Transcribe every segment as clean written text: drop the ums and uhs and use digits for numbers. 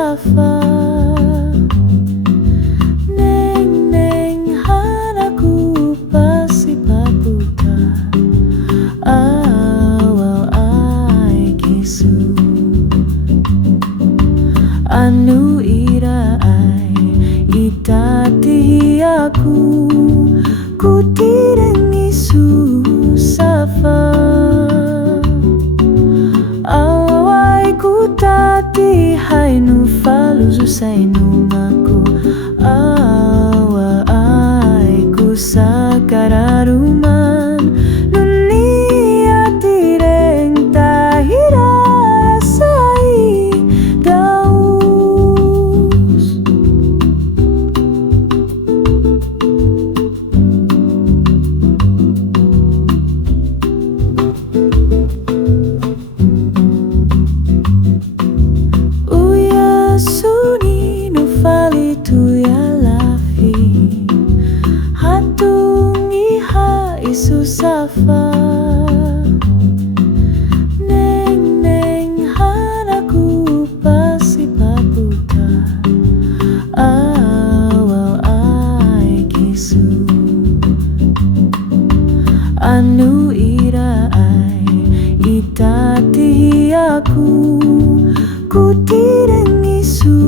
safa. Neng hanaku pasi papuka awal ai kisu. Anu ira ai itati aku ku tireng isu safa. Awai ku tati hai nu falu zusai nu maku. Awa ai ku sakararuman dunia tireng tahira sai daus. Uya suni nu fali tu ya lafi hatung iha isu safa. Neng hanaku pasi papuka awal ai kisu. Anu ira ai itati aku ku tireng isu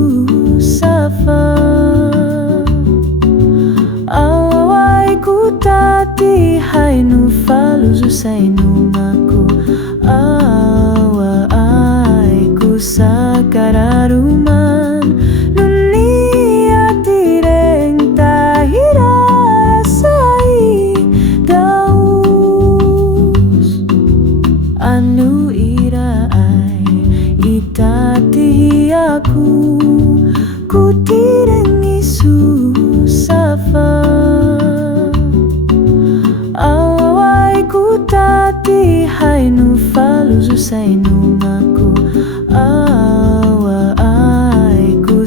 safa. Awai ku tati hai nu falu zusai nu maku. Awa ai ku sakararuman dunia tireng tahira sai daus. Anu ira ai itati aku ku tireng isu safa. Awai ku tati hai nu falu zusai nu maku. Awa ai ku